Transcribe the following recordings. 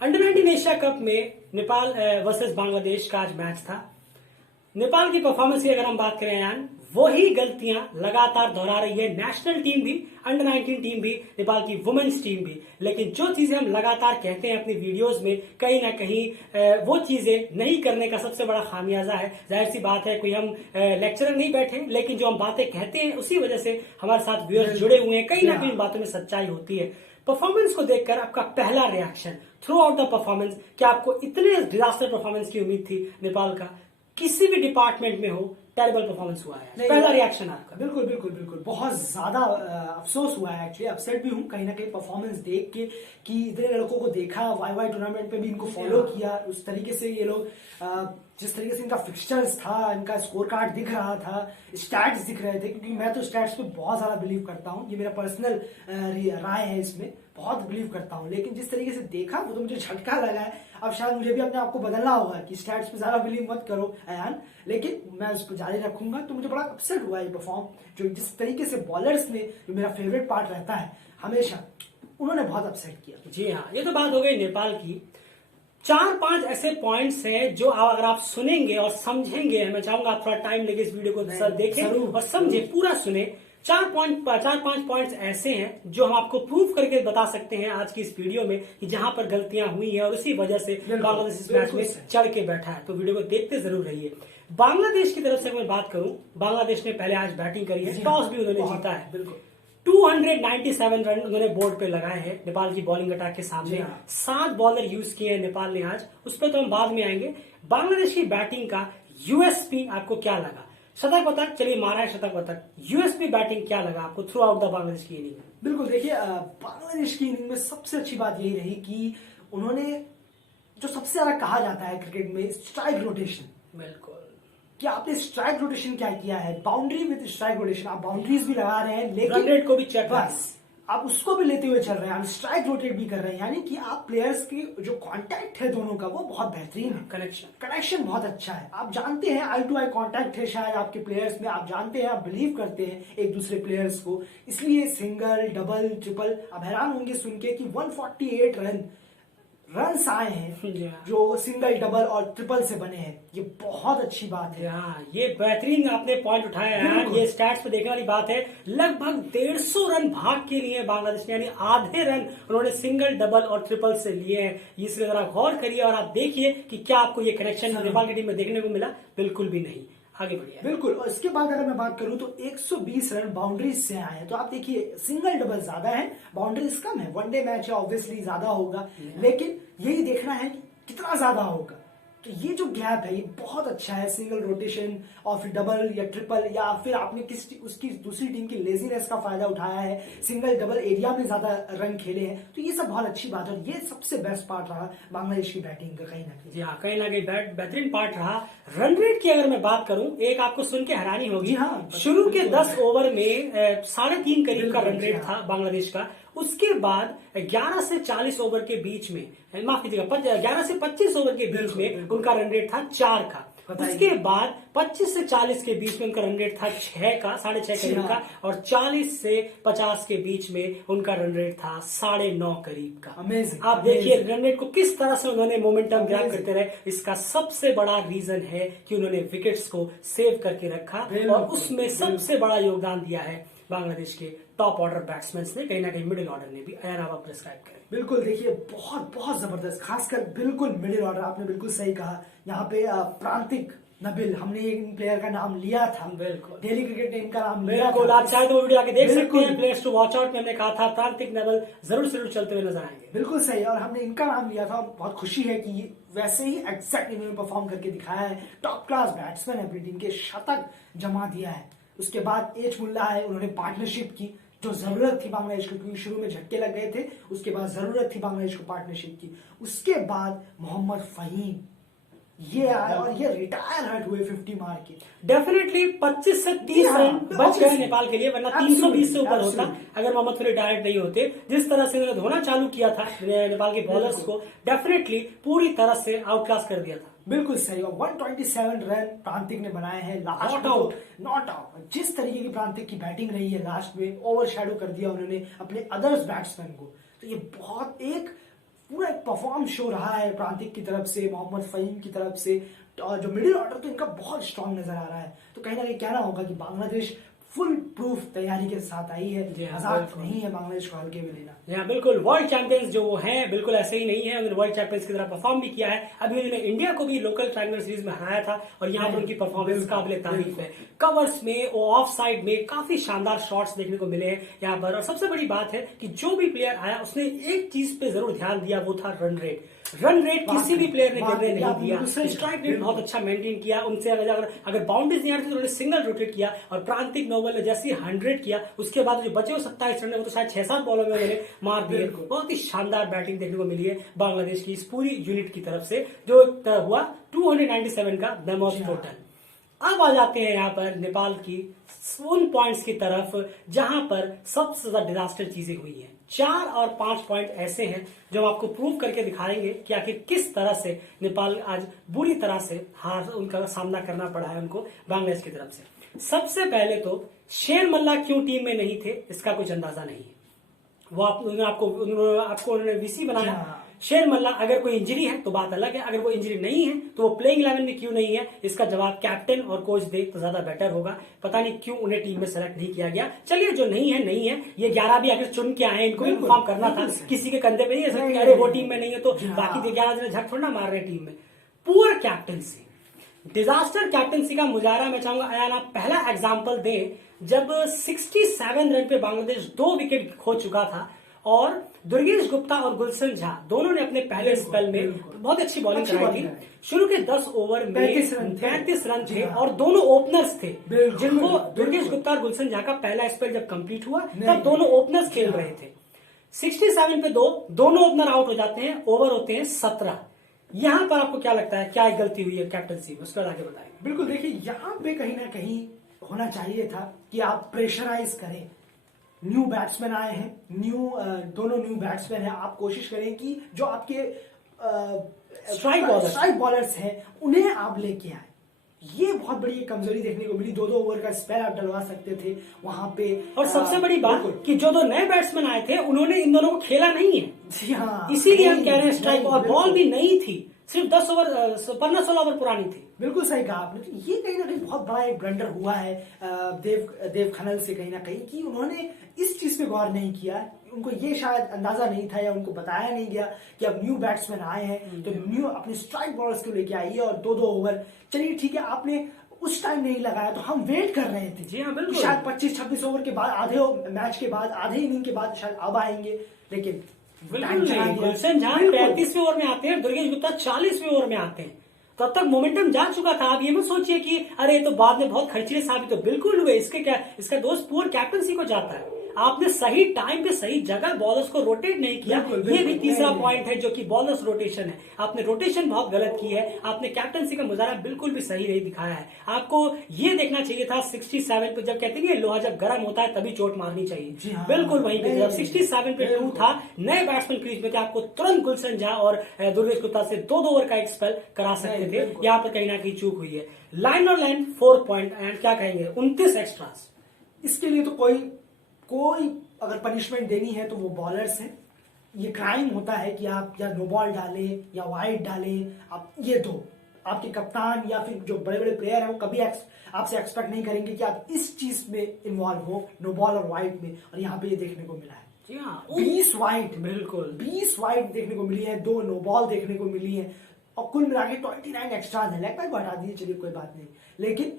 Under-19 Asia cup में Nepal versus Bangladesh का आज मैच था। नेपाल की परफॉर्मेंस की अगर हम बात करें यान, वही गलतियां लगातार दोहरा रही है नेशनल टीम भी, अंडर-19 टीम भी, नेपाल की वुमेन्स टीम भी। लेकिन जो चीजें हम लगातार कहते हैं अपनी वीडियोस में, कहीं ना कहीं वो चीजें नहीं करने का सबसे बड़ा खामियाजा है। जाहिर सी बात है, कोई हम लेक्चरर नहीं बैठे, लेकिन जो हम बातें कहते हैं उसी वजह से हमारे साथ व्यूअर्स जुड़े हुए हैं। कहीं ना कहीं बातों में सच्चाई होती है। परफॉर्मेंस को देखकर आपका पहला reaction through out the performance, क्या आपको इतने डिजास्टर परफॉर्मेंस की उम्मीद थी नेपाल का? किसी भी डिपार्टमेंट में हो, टेरिबल परफॉर्मेंस हुआ है। पहला रिएक्शन आपका? बिल्कुल बिल्कुल बिल्कुल, बहुत ज्यादा अफसोस हुआ है, एक्चुअली अपसेट भी हूँ कहीं ना कहीं परफॉर्मेंस देख के, कि इतने लड़कों को देखा, वाई टूर्नामेंट पे भी इनको फॉलो किया, उस तरीके से ये लोग जिस तरीके से इनका फिक्सचर्स था, इनका स्कोर कार्ड दिख रहा था, स्टैट्स दिख रहे थे, क्योंकि मैं तो स्टैट्स पे बहुत ज्यादा बिलीव करता हूँ, ये मेरा पर्सनल राय है, इसमें बहुत बिलीव करता हूँ। लेकिन जिस तरीके से देखा वो तो मुझे झटका लगा है। अब शायद मुझे भी अपने आप को बदलना होगा कि स्टैट्स पे ज्यादा बिलीव मत करो अयान, लेकिन मैं उसको जारी रखूंगा। तो मुझे बड़ा अपसेट हुआ ये परफॉर्म, जो जिस तरीके से बॉलर्स ने, जो मेरा फेवरेट पार्ट रहता है हमेशा, उन्होंने बहुत अपसेट किया। जी हाँ, ये तो बात हो गई नेपाल की। 4-5 ऐसे पॉइंट्स हैं जो अगर आप सुनेंगे और समझेंगे, मैं चाहूंगा आप थोड़ा टाइम लेके इस वीडियो को देखें और समझे, पूरा सुने। 4-5 पॉइंट्स ऐसे हैं जो हम आपको प्रूव करके बता सकते हैं आज की इस वीडियो में, कि जहां पर गलतियां हुई हैं और उसी वजह से बांग्लादेश इस मैच में चढ़ के बैठा है। तो वीडियो को देखते जरूर रहिए। बांग्लादेश की तरफ से मैं बात करूं, बांग्लादेश ने पहले आज बैटिंग करी है, टॉस भी उन्होंने जीता है। बिल्कुल 297 रन उन्होंने बोर्ड पे लगाए हैं नेपाल की बॉलिंग अटैक के सामने। 7 बॉलर यूज किए हैं नेपाल ने आज, उस पर तो हम बाद में आएंगे। बांग्लादेश की बैटिंग का यूएसपी आपको क्या लगा? शतक पतक, चलिए मारा है शतक पतक, यूएसपी बैटिंग क्या लगा आपको थ्रू आउट द बांग्लादेश की इनिंग? बिल्कुल, देखिए बांग्लादेश की इनिंग में सबसे अच्छी बात यही रही कि उन्होंने, जो सबसे ज्यादा कहा जाता है क्रिकेट में, स्ट्राइक रोटेशन। बिल्कुल, कि आपने स्ट्राइक रोटेशन क्या किया है, बाउंड्री विद स्ट्राइक रोटेशन, आप बाउंड्रीज भी लगा रहे हैं, लेकिन रन रेट को भी चेक, बस आप उसको भी लेते हुए चल रहे हैं, आप स्ट्राइक रोटेट भी कर रहे हैं, यानी कि आप प्लेयर्स की जो कांटेक्ट है दोनों का, वो बहुत बेहतरीन है। कनेक्शन बहुत अच्छा है। आप जानते हैं आई टू आई कांटेक्ट है शायद आपके प्लेयर्स में, आप जानते हैं, आप बिलीव करते हैं एक दूसरे प्लेयर्स को, इसलिए सिंगल, डबल, ट्रिपल, आप हैरान होंगे सुन के कि 148 रन आए हैं जो सिंगल, डबल और ट्रिपल से बने हैं। ये बहुत अच्छी बात है। ये बेहतरीन आपने पॉइंट उठाया है। ये स्टैट्स पे देखने वाली बात है। लगभग 150 रन भाग के लिए बांग्लादेश ने, यानी आधे रन उन्होंने सिंगल, डबल और ट्रिपल से लिए हैं। इसलिए जरा गौर करिए और आप देखिए कि क्या आपको ये कनेक्शन नेपाल की टीम में देखने को मिला? बिल्कुल भी नहीं। आगे बढ़िए। बिल्कुल, और इसके बाद अगर मैं बात करूं तो 120 रन बाउंड्रीज से आए हैं। तो आप देखिए, सिंगल, डबल ज्यादा है, बाउंड्रीज कम है। वनडे मैच है, ऑब्वियसली ज्यादा होगा, लेकिन यही देखना है कि कितना ज्यादा होगा। तो ये जो गैप है ये बहुत अच्छा है। सिंगल रोटेशन और फिर डबल या ट्रिपल, या फिर आपने उसकी दूसरी टीम की लेजीनेस का फायदा उठाया है, सिंगल डबल एरिया में ज्यादा रन खेले हैं, तो ये सब बहुत अच्छी बात है। और ये सबसे बेस्ट पार्ट रहा बांग्लादेश की बैटिंग का, कहीं ना कहीं। जी हाँ, कहीं ना कहीं बेहतरीन पार्ट रहा। रन रेट की अगर मैं बात करूं, एक आपको सुन के हैरानी होगी। हाँ, शुरू के 10 ओवर में 3.5 करीब का रन रेट था बांग्लादेश का। उसके बाद 11 से 40 ओवर के बीच में, माफ कीजिएगा, 11 से 25 ओवर के बीच में उनका रन रेट था 4 का। उसके बाद 25 से 40 के बीच में उनका रन रेट था 6 का, 6.5 करीब का, और 40 से 50 के बीच में उनका रन रेट था 9.5 करीब का। अमेजिंग। आप देखिए रन रेट को किस तरह से उन्होंने मोमेंटम ग्रैब करते रहे। इसका सबसे बड़ा रीजन है कि उन्होंने विकेट्स को सेव करके रखा, और उसमें सबसे बड़ा योगदान दिया है बांग्लादेश के टॉप ऑर्डर बैट्समैन ने, कहीं ना कहीं मिडिल ऑर्डर ने भी। अयान, आप प्रिस्क्राइब करें। बिल्कुल, देखिए बहुत बहुत जबरदस्त, खासकर बिल्कुल मिडिल ऑर्डर, आपने बिल्कुल सही कहा। यहाँ पे प्रांतिक नबिल, हमने इन प्लेयर का नाम लिया था, बिल्कुल डेली क्रिकेट ने इनका नाम लिया था। आप चाहे तो वो वीडियो आके देख सकते हैं, प्लेयर्स टू वॉच आउट में हमने कहा था प्रांतिक नबिल जरूर चलते हुए नजर आएंगे। बिल्कुल सही, और हमने इनका नाम लिया था। बहुत खुशी है कि वैसे ही एग्जैक्ट इन्होंने परफॉर्म करके दिखाया है। टॉप क्लास बैट्समैन है, अपनी टीम के शतक जमा दिया है। उसके बाद एच मुल्ला है, उन्होंने पार्टनरशिप की, जो जरूरत थी बांग्लादेश को, क्योंकि शुरू में झटके लग गए थे, उसके बाद जरूरत थी बांग्लादेश को पार्टनरशिप की। उसके बाद मोहम्मद फहीम ये आए और ये रिटायर हट हुए 50 मार के। डेफिनेटली 25 से 30 रन बच गए नेपाल के लिए, वरना 320 से ऊपर होता अगर मोहम्मद फरीद डायरेक्ट नहीं होते। जिस तरह से उन्होंने धोना चालू किया था नेपाल के बॉलर्स को, डेफिनेटली पूरी तरह से आउट क्लास कर दिया था। बिल्कुल सही, और 127 रन प्रांतिक ने बनाए हैं लास्ट, नॉट आउट। जिस तरीके की प्रांतिक की बैटिंग रही है लास्ट में, ओवर शैडो कर दिया उन्होंने अपने अदर्स बैट्समैन को। तो ये बहुत एक पूरा एक परफॉर्म शो रहा है प्रांतिक की तरफ से, मोहम्मद फहीम की तरफ से, और जो मिडिल ऑर्डर तो इनका बहुत स्ट्रांग नजर आ रहा है। तो कहीं ना कहीं कहना होगा कि बांग्लादेश फुल प्रूफ तैयारी के साथ आई है, मजाक नहीं है बांग्लादेश को हल्के में लेना। हाँ बिल्कुल, वर्ल्ड चैंपियंस जो हैं बिल्कुल ऐसे ही नहीं है, उन्होंने वर्ल्ड चैंपियंस की तरह परफॉर्म भी किया है। अभी उन्होंने इंडिया को भी लोकल ट्रायंगल सीरीज में हराया था और यहाँ पर उनकी परफॉर्मेंस काबिल तारीफ है। कवर्स में और ऑफ साइड में काफी शानदार शॉट्स देखने को मिले हैं यहाँ पर। और सबसे बड़ी बात है कि जो भी प्लेयर आया उसने एक चीज पे जरूर ध्यान दिया, वो था रन रेट। रन रेट किसी भी प्लेयर ने गिरने नहीं दिया, स्ट्राइक रेट बहुत अच्छा मेंटेन किया। उनसे अगर बाउंड्रीज नहीं आ रही थी तो उन्होंने सिंगल रोटेट किया। और प्रांतिक नोबल ने जैसे 100 किया उसके बाद जो बचे 27 रन वो तो शायद 6-7 बॉलों में उन्होंने मार दिए। बहुत ही शानदार बैटिंग देखने को मिली है बांग्लादेश की इस पूरी यूनिट की तरफ से, जो हुआ 297 का डेमोस टोटल। अब आ जाते हैं यहाँ पर नेपाल की उन पॉइंट्स की तरफ जहां पर सबसे ज्यादा डिजास्टर चीजें हुई हैं। 4 और 5 पॉइंट ऐसे हैं जो हम आपको प्रूव करके दिखाएंगे कि आखिर किस तरह से नेपाल आज बुरी तरह से हार उनका सामना करना पड़ा है उनको बांग्लादेश की तरफ से। सबसे पहले तो शेर मल्ला क्यों टीम में नहीं थे इसका कुछ अंदाजा नहीं है। वो आपको उन्होंने वीसी बनाया। शेर मल्ला अगर कोई इंजरी है तो बात अलग है, अगर कोई इंजरी नहीं है तो वो प्लेइंग 11 में क्यों नहीं है इसका जवाब कैप्टन और कोच दे तो ज्यादा बेटर होगा। पता नहीं क्यों उन्हें टीम में सेलेक्ट नहीं किया गया। चलिए जो नहीं है ये 11 भी अगर चुन के आए, इनको भी परफॉर्म करना था, किसी के कंधे पे नहीं है अरे वो टीम में नहीं है तो बाकी 11 दिन झक थोड़ा मार रहे टीम में। पुअर कैप्टनसी, डिजास्टर कैप्टनसी का मुजाहरा मैं चाहूंगा अयान आप पहला एग्जाम्पल दें जब 67 रन पे बांग्लादेश 2 विकेट खो चुका था और दुर्गेश गुप्ता और गुलशन झा दोनों ने अपने पहले स्पेल में बहुत अच्छी बॉलिंग कराई थी। शुरू के 10 ओवर में 35 रन थे और दोनों ओपनर्स थे जिनको दुर्गेश गुप्ता और गुलशन झा का पहला स्पेल जब कंप्लीट हुआ तब दोनों ओपनर्स खेल रहे थे। 67 पे दोनों ओपनर आउट हो जाते हैं, ओवर होते हैं 17। यहाँ पर आपको क्या लगता है क्या गलती हुई है कैप्टनसी में, उसका आगे बताएंगे। बिल्कुल, देखिए यहाँ पे कहीं ना कहीं होना चाहिए था कि आप प्रेशराइज करें। न्यू बैट्समैन आए हैं, दोनों न्यू बैट्समैन हैं, आप कोशिश करें कि जो आपके स्ट्राइक बॉलर्स हैं उन्हें आप लेके आए। ये बहुत बड़ी कमजोरी देखने को मिली। 2-2 ओवर का स्पेल आप डलवा सकते थे वहां पे। और सबसे बड़ी बात कि जो नए बैट्समैन आए थे उन्होंने इन दोनों को खेला नहीं है। जी हाँ, इसीलिए हम कह रहे हैं स्ट्राइक, और बॉल भी नहीं थी, सिर्फ 10 ओवर 15-16 ओवर पुरानी थी। बिल्कुल सही कहा आपने। तो ये कहीं ना कहीं बहुत बड़ा एक ब्लंडर हुआ है देव खनल से कहीं ना कहीं कि उन्होंने इस चीज पे गौर नहीं किया। उनको ये शायद अंदाजा नहीं था या उनको बताया नहीं गया कि अब न्यू बैट्समैन आए हैं तो न्यू अपने स्ट्राइक बॉलर्स को लेके आइए और 2-2 ओवर। चलिए ठीक है, आपने उस टाइम नहीं लगाया तो हम वेट कर रहे थे। जी हाँ बिल्कुल, शायद 25-26 ओवर के बाद आधे मैच के बाद आधे इनिंग के बाद शायद अब आएंगे, लेकिन गुलशन झा 35वें ओवर में आते हैं, दुर्गेश गुप्ता 40वें ओवर में आते हैं। तब तक मोमेंटम जा चुका था। आप ये मत सोचिए कि अरे तो बाद में बहुत खर्चीले साबित, तो बिल्कुल हुए। इसका दोस्त पुअर कैप्टनसी को जाता है। आपने सही टाइम पे सही जगह बॉलर्स को रोटेट नहीं किया। ये भी तीसरा पॉइंट है जो कि बॉलर्स रोटेशन है। आपने रोटेशन बहुत गलत की है। आपने कैप्टनसी का मुजाहरा बिल्कुल भी सही नहीं दिखाया है। आपको ये देखना चाहिए था 67 पे, जब कहते हैं लोहा जब गर्म होता है तभी चोट मारनी चाहिए। बिल्कुल वहीं पे जब 67 पे 2 था, नए बैट्समैन क्रीज में थे, आपको तुरंत गुलशन झा और दुर्गेश गुप्ता से 2-2 ओवर का एक स्पेल करा सकते थे। यहाँ पर कहीं ना कहीं चूक हुई है। लाइन और लाइन 4 पॉइंट एंड क्या कहेंगे 29 एक्स्ट्रास। इसके लिए तो कोई अगर पनिशमेंट देनी है तो वो बॉलर्स हैं। ये क्राइम होता है कि आप या नो बॉल डालें या वाइड डालें। आप ये दो, आपके कप्तान या फिर जो बड़े बड़े प्लेयर हैं वो कभी आपसे एक्सपेक्ट नहीं करेंगे कि आप इस चीज में इन्वॉल्व हो, नो बॉल और वाइड में। और यहाँ पे ये देखने को मिला है। जी हाँ, 20 वाइड, बिल्कुल 20 वाइड देखने को मिली है, 2 नो बॉल देखने को मिली है और कुल मिला के 29 एक्स्ट्रा है। लेग बाय हटा दीजिए, चलिए कोई बात नहीं, लेकिन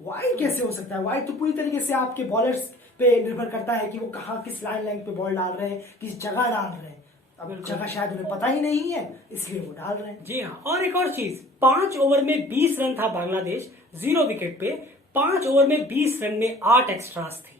वाइड कैसे हो सकता है? वाइड तो पूरी तरीके से आपके बॉलर्स पे निर्भर करता है कि वो कहाँ किस लाइन लेंथ पे बॉल डाल रहे हैं, किस जगह डाल रहे हैं। अब जगह शायद उन्हें पता ही नहीं है इसलिए वो डाल रहे हैं। जी हाँ, और एक और चीज, 5 ओवर में 20 रन था बांग्लादेश 0 विकेट पे। 5 ओवर में 20 रन में 8 एक्स्ट्रास थे।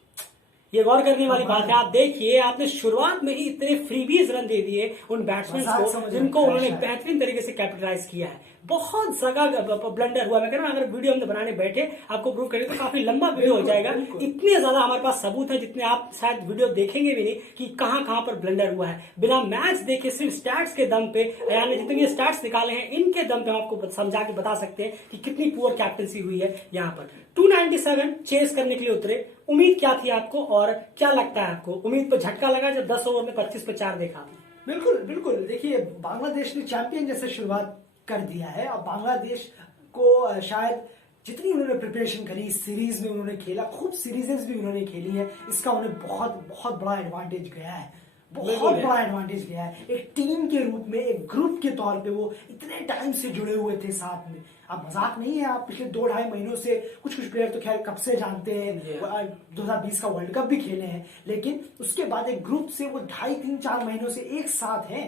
ये गौर करने वाली बात है। आप देखिए, आपने शुरुआत में ही इतने फ्रीबीज रन दे दिए उन बैट्समैन को जिनको उन्होंने बेहतरीन तरीके से कैपिटलाइज किया है। बहुत जगह ब्लंडर हुआ। मैं कह रहा हूं अगर वीडियो हम बनाने बैठे आपको प्रूव करें तो काफी लंबा वीडियो हो जाएगा। इतने ज्यादा हमारे पास सबूत है जितने आप शायद वीडियो देखेंगे भी नहीं कि कहां कहां पर ब्लंडर हुआ है। बिना मैच देखे सिर्फ स्टैट्स के दम पे, यानी जितने भी स्टैट्स निकाले हैं इनके दम पे हम आपको समझा के बता सकते हैं कि कितनी पुअर कैप्टनसी हुई है। यहाँ पर 297 चेस करने के लिए उतरे। उम्मीद क्या थी आपको और क्या लगता है आपको? उम्मीद पर झटका लगा जब 10 ओवर में 25 पे 4 देखा आपने? बिल्कुल बिल्कुल, देखिए बांग्लादेश ने चैंपियन जैसे शुरुआत कर दिया है। अब बांग्लादेश को शायद जितनी उन्होंने प्रिपरेशन करी इस सीरीज में, उन्होंने खेला, खूब सीरीजेस भी उन्होंने खेली है, इसका उन्हें बहुत बहुत बड़ा एडवांटेज गया है, बहुत बड़ा एडवांटेज गया है। एक टीम के रूप में, एक ग्रुप के तौर पे वो इतने टाइम से जुड़े हुए थे साथ में। अब मजाक नहीं है, आप पिछले 2-2.5 महीनों से कुछ प्लेयर तो खैर कब से जानते हैं, 2020 का वर्ल्ड कप भी खेले हैं, लेकिन उसके बाद एक ग्रुप से वो 2.5-3-4 महीनों से एक साथ हैं,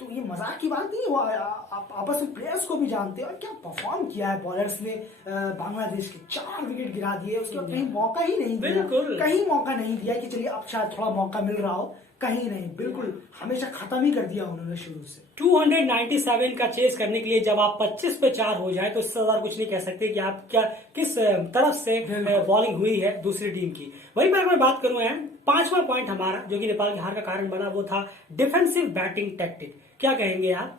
तो ये मजाक की बात नहीं है। वो आप आपस में प्लेयर्स को भी जानते हैं। और क्या परफॉर्म किया है बॉलर्स ने, बांग्लादेश के 4 विकेट गिरा दिए, उसके बाद कहीं मौका ही नहीं दिया, कहीं मौका नहीं दिया कि चलिए अब शायद थोड़ा मौका मिल रहा हो, कहीं नहीं, बिल्कुल हमेशा खत्म ही कर दिया उन्होंने शुरू से। 297 का चेस करने के लिए जब आप 25 पे 4 हो जाए तो इससे ज्यादा कुछ नहीं कह सकते कि आप क्या किस तरफ से बॉलिंग हुई है दूसरी टीम की। वहीं पर अगर मैं बात करूं है 5वां पॉइंट हमारा जो कि नेपाल की हार का कारण बना, वो था डिफेंसिव बैटिंग टैक्टिक। क्या कहेंगे आप?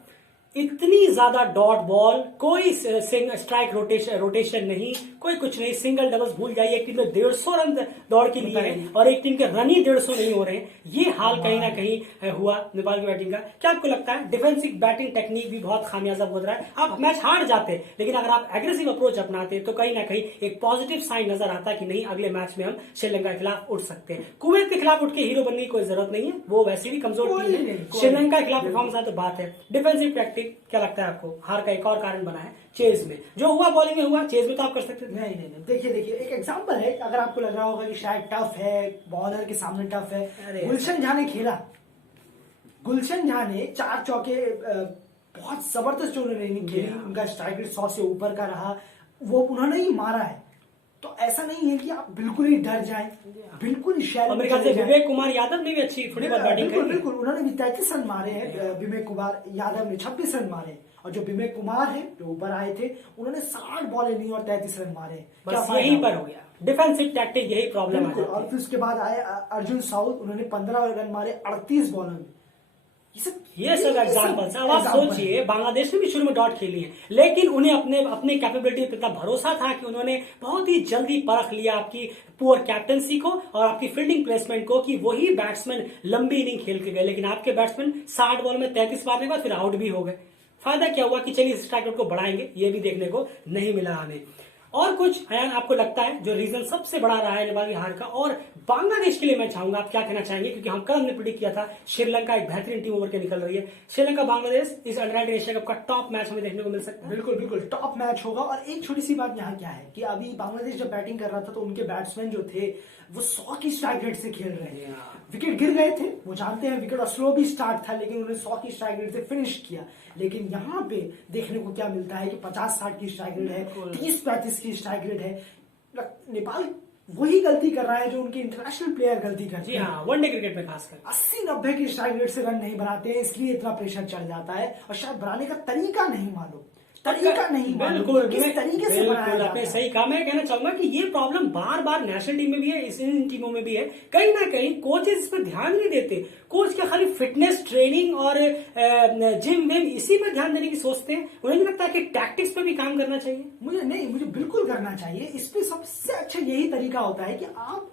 इतनी ज्यादा डॉट बॉल, कोई स्ट्राइक रोटेशन नहीं, कोई कुछ नहीं, सिंगल डबल्स भूल जाइए। एक टीम में 150 रन दौड़ के लिए है और एक टीम के रन ही 150 नहीं हो रहे हैं। ये हाल कहीं ना कहीं हुआ नेपाल की बैटिंग का। क्या आपको लगता है डिफेंसिव बैटिंग टेक्निक भी बहुत खामियाजा हो रहा है? आप मैच हार जाते, लेकिन अगर आप एग्रेसिव अप्रोच अपनाते तो कहीं ना कहीं एक पॉजिटिव साइन नजर आता कि नहीं, अगले मैच में हम श्रीलंका के खिलाफ उठ सकते हैं। कुवैत के खिलाफ उठ के हीरो बनने की कोई जरूरत नहीं है, वो वैसे भी कमजोर टीम है। श्रीलंका के खिलाफ परफॉर्मेंस आए तो बात है। डिफेंसिव टैक्टिक क्या लगता है आपको हार का एक और कारण बना है? चेज में जो हुआ, बॉलिंग में हुआ, चेज में तो आप कर सकते थे। नहीं, देखिए एक एग्जांपल है, अगर आपको लग रहा होगा कि शायद टफ है, बॉलर के सामने टफ है, गुलशन झा ने खेला, गुलशन झा ने 4 चौके बहुत जबरदस्त जो इनिंग खेली, उनका स्ट्राइक रेट 100 से ऊपर का रहा, वो उन्होंने ही मारा है। तो ऐसा नहीं है कि आप बिल्कुल ही डर जाएं, बिल्कुल शैलो। मेरे ख्याल से विवेक कुमार यादव ने भी अच्छी थोड़ी बहुत बैटिंग की। बिल्कुल उन्होंने भी 33 रन मारे हैं, विवेक कुमार यादव ने 26 रन मारे, और जो विवेक कुमार है जो ऊपर आए थे उन्होंने 60 बॉलें ली और 33 रन मारे। बस यहीं पर हो गया डिफेंसिव टैक्टिक, यही प्रॉब्लम है। और फिर उसके बाद आए अर्जुन साउथ, उन्होंने 15 रन मारे 38 बॉलों में। ये सब एग्जाम्पल्स। अब आप सोचिए, बांग्लादेश ने भी शुरू में डॉट खेली है, लेकिन उन्हें अपने कैपेबिलिटी पर इतना भरोसा था कि उन्होंने बहुत ही जल्दी परख लिया आपकी पुअर कैप्टनसी को और आपकी फील्डिंग प्लेसमेंट को कि वही बैट्समैन लंबी इनिंग खेल के गए, लेकिन आपके बैट्समैन 60 बॉल में 33 मारने के बाद फिर आउट भी हो गए। फायदा क्या हुआ कि चलिए स्ट्राइक रेट को बढ़ाएंगे, ये भी देखने को नहीं मिला हमें। और कुछ अयान आपको लगता है जो रीजन सबसे बड़ा रहा है नेपाल की हार का? और बांग्लादेश के लिए मैं चाहूंगा आप क्या कहना चाहेंगे, क्योंकि हम कल हमने प्रेडिक्ट किया था श्रीलंका एक बेहतरीन टीम ओवर के निकल रही है। श्रीलंका बांग्लादेश इस अंडर-19 एशिया कप का टॉप मैच हमें देखने को मिल सकता है। बिल्कुल टॉप मैच होगा। और एक छोटी सी बात यहाँ क्या है कि अभी बांग्लादेश जब बैटिंग कर रहा था तो उनके बैट्समैन जो थे वो 100 की स्ट्राइक रेट से खेल रहे थे। विकेट गिर गए थे, वो जानते हैं, विकेट स्लो भी स्टार्ट था, लेकिन उन्होंने 100 की स्ट्राइक रेट से फिनिश किया। लेकिन यहाँ पे देखने को क्या मिलता है कि 50-60 की स्ट्राइक रेट है, 30-35 की स्ट्राइक रेट है। नेपाल वही गलती कर रहा है जो उनके इंटरनेशनल प्लेयर गलती करते हैं। हाँ, वनडे क्रिकेट में खासकर 80-90 की स्ट्राइक रेट से रन नहीं बनाते हैं, इसलिए इतना प्रेशर चढ़ जाता है। और शायद बनाने का तरीका नहीं मालूम, तरीका नहीं, बिल्कुल किस तरीके से बनाया जाता आपने सही कहा। मैं कहना चाहूंगा कि ये प्रॉब्लम बार बार नेशनल टीम में भी है, इन टीमों में भी है। कहीं ना कहीं कोचेस इस पर ध्यान नहीं देते। कोच क्या खाली फिटनेस ट्रेनिंग और जिम विम इसी पर ध्यान देने की सोचते हैं? उन्हें नहीं लगता कि टैक्टिक्स पे भी काम करना चाहिए? मुझे बिल्कुल करना चाहिए। इस पे सबसे अच्छा यही तरीका होता है कि आप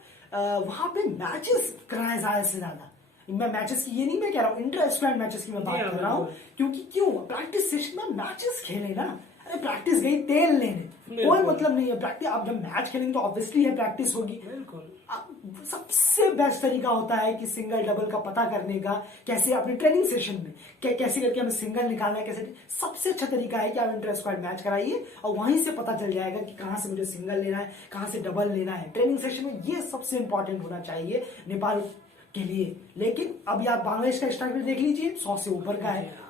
वहां पे मैचेस कराएं ज्यादा से ज्यादा। मैं मैचेस की ये नहीं मैं कह रहा हूँ, इंटर स्क्वाड मैचेस की मैं बात कर रहा हूँ, क्योंकि क्यों प्रैक्टिस सेशन में मैचेस खेले ना। अरे प्रैक्टिस गई तेल लेने, कोई मतलब नहीं है। प्रैक्टिस आप जब मैच खेलेंगे तो ऑब्वियसली है प्रैक्टिस होगी। सबसे बेस्ट तरीका होता है कि सिंगल डबल का पता करने का, कैसे अपने ट्रेनिंग सेशन में कैसे करके हमें सिंगल निकालना है, कैसे। सबसे अच्छा तरीका है कि आप इंटर स्क्वाड मैच कराइए और वहीं से पता चल जाएगा कि कहां से मुझे सिंगल लेना है, कहां से डबल लेना है। ट्रेनिंग सेशन में ये सबसे इंपॉर्टेंट होना चाहिए नेपाल के लिए। लेकिन अभी आप बांग्लादेश का स्ट्राइक रेट देख लीजिए, 100 से ऊपर का है।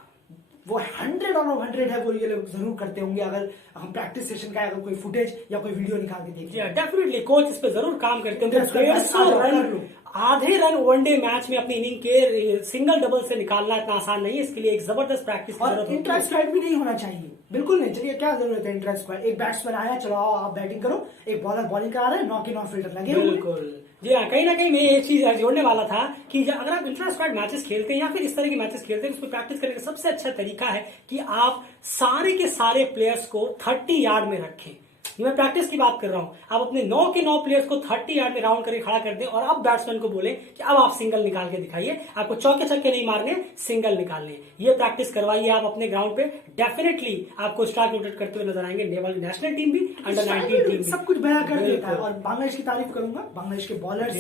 वो 100 और 100 है, वो ये लोग जरूर करते होंगे अगर हम प्रैक्टिस सेशन का अगर कोई फुटेज या कोई वीडियो निकाल के देखिए। डेफिनेटली कोच इस पे जरूर काम करते हैं। आधे रन वनडे मैच में अपनी इनिंग के सिंगल डबल से निकालना इतना आसान नहीं है, इसके लिए एक जबरदस्त प्रैक्टिस की जरूरत है। इंटर स्क्वाड भी नहीं होना चाहिए, बिल्कुल नहीं। चलिए क्या जरूरत है इंटर स्क्वाड? एक बैट्समैन आया, चलो आओ आप बैटिंग करो, एक बॉलर बॉलिंग करा रहा है, 9 के 9 फील्डर लगे। बिल्कुल जी हाँ, कहीं ना कहीं मैं एक चीज जोड़ने वाला था कि अगर आप इंटर स्क्वाड मैचेस खेलते हैं या फिर इस तरह के मैचेस खेलते हैं, उसमें प्रैक्टिस करने का सबसे अच्छा तरीका है कि आप सारे के सारे प्लेयर्स को 30 यार्ड में रखें। ये मैं प्रैक्टिस की बात कर रहा हूँ। आप अपने 9 के 9 प्लेयर्स को 30 यार्ड में राउंड करके खड़ा कर दें और अब बैट्समैन को बोले कि अब आप सिंगल निकाल के दिखाइए, आपको चौके छक्के नहीं मारने, सिंगल निकालने। ये प्रैक्टिस करवाइए आप अपने ग्राउंड पे, डेफिनेटली आपको स्ट्राइक रोटेट करते हुए नजर आएंगे। नेशनल टीम भी, अंडर 19 टीम भी, सब कुछ बयां कर देता है। और बांग्लादेश की तारीफ करूंगा, बांग्लादेश के बॉलर्स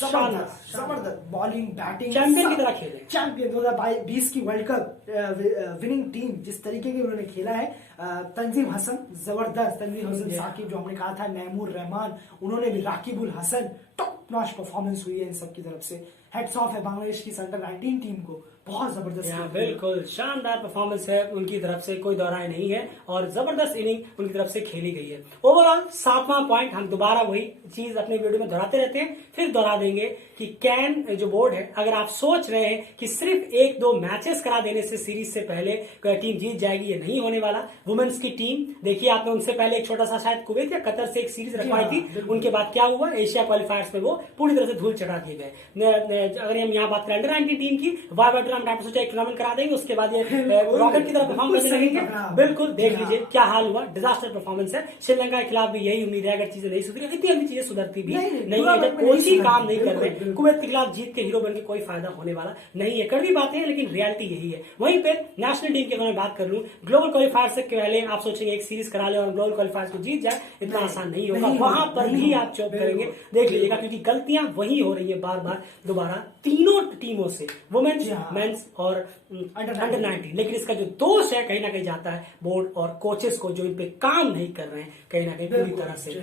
जबरदस्त बॉलिंग बैटिंग, चैंपियन की तरह खेले। चैंपियन 2020 की वर्ल्ड कप विनिंग टीम जिस तरीके की उन्होंने खेला है, तंजीम हसन जबरदस्त, तंजीम हसन साकिब जो हमने कहा था, महमूद रहमान, उन्होंने भी, Rakibul Hasan, top notch performance हुई है इन सब की तरफ से। हेड्स ऑफ है बांग्लादेश की अंडर 19 टीम को, बहुत जबरदस्त। बिल्कुल शानदार परफॉर्मेंस है उनकी तरफ से, कोई दोहराए नहीं है, और जबरदस्त इनिंग उनकी तरफ से खेली गई है। ओवरऑल 7वां पॉइंट, हम दोबारा वही चीज अपने वीडियो में दोहराते रहते हैं, फिर दोहरा देंगे कि कैन जो बोर्ड है, अगर आप सोच रहे हैं कि सिर्फ 1-2 मैचेस करा देने से सीरीज से पहले टीम जीत जाएगी, ये नहीं होने वाला। वुमेन्स की टीम देखिए, आपने उनसे पहले एक छोटा सा शायद कुवैत या कतर से एक सीरीज रखवाई थी, उनके बाद क्या हुआ, एशिया क्वालिफायर्स में वो पूरी तरह से धूल चढ़ा दिए गए। अगर हम यहाँ बात करें अंडर 19 टीम की, टूर्नामेंट सोचा एक टूर्नामेंट करा देंगे, उसके बाद ये रॉकेट की तरह परफॉर्म करने लगेंगे। बिल्कुल देख लीजिए क्या हाल हुआ, डिजास्टर परफॉर्मेंस है। श्रीलंका के खिलाफ भी यही उम्मीद है, अगर चीजें नहीं सुधरी, इतनी अन्य चीजें सुधरती भी नहीं है, कोई भी काम नहीं कर रहे। कुवैत के खिलाफ जीत के हीरो बनके कोई फायदा होने वाला नहीं है। कड़वी बातें हैं लेकिन रियलिटी यही है। वहीं पे नेशनल टीम की अगर मैं बात कर लूं, ग्लोबल क्वालिफायर से पहले आप सोचेंगे एक सीरीज करा ले और ग्लोबल क्वालिफायर को जीत जाए, इतना आसान नहीं होगा। वहां पर भी आप चौक करेंगे, देख लीजिएगा, क्योंकि गलतियां वही हो रही है बार बार दोबारा तीनों टीमों से, वुमेन्स, मेंस और अंडर 19। लेकिन इसका जो दोष है कहीं ना कहीं जाता है बोर्ड और कोचेस को, जो इन पे काम नहीं कर रहे हैं कहीं ना कहीं पूरी तरह से।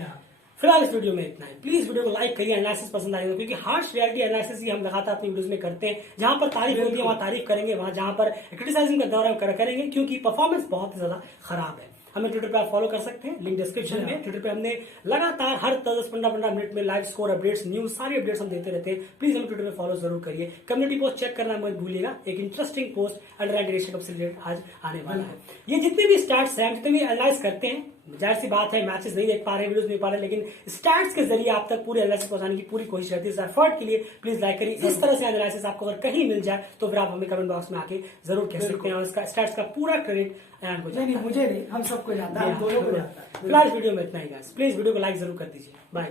फिलहाल इस वीडियो में इतना है। प्लीज वीडियो को लाइक करिए, एनालिसिस पसंद आएगा, क्योंकि हार्श रियलिटी एनालिसिस ही हम लगातार अपनी वीडियोस में करते हैं। जहां पर तारीफ होती है वहां तारीफ करेंगे, वहां जहां पर क्रिटिसाइजिंग का दौरा करेंगे, क्योंकि परफॉर्मेंस बहुत ज्यादा खराब है। हमें ट्विटर पे आप फॉलो कर सकते हैं, लिंक डिस्क्रिप्शन में। ट्विटर पे हमने लगातार हर 10-15 मिनट में लाइव स्कोर अपडेट्स, न्यूज, सारी अपडेट्स हम देते रहते हैं। प्लीज हमें ट्विटर पे फॉलो जरूर करिए। कम्युनिटी पोस्ट चेक करना मत भूलिएगा, एक interesting post under 19 Asia cup से रिलेटेड आज आने वाला है। ये जितने भी स्टैट्स हैं, जितने भी एनालाइज करते हैं, जाहिर सी बात है मैचेस नहीं देख पा रहे, वीडियोस नहीं पा रहे, लेकिन स्टैट्स के जरिए आप तक पूरी एनालिसिस पहुंचाने की पूरी कोशिश रहती है। इस एफर्ट के लिए प्लीज लाइक करिए। इस तरह से एनालिसिस आपको अगर कहीं मिल जाए तो फिर आप हमें कमेंट बॉक्स में आके जरूर कह सकते हैं, और इसका स्टैट्स का पूरा क्रेडिट अयान को जाता है। मुझे नहीं, हम सबको जाता है, हम दोनों को जाता है। फिलहाल वीडियो में इतना ही गाइस, प्लीज वीडियो को लाइक जरूर कर दीजिए। बाय।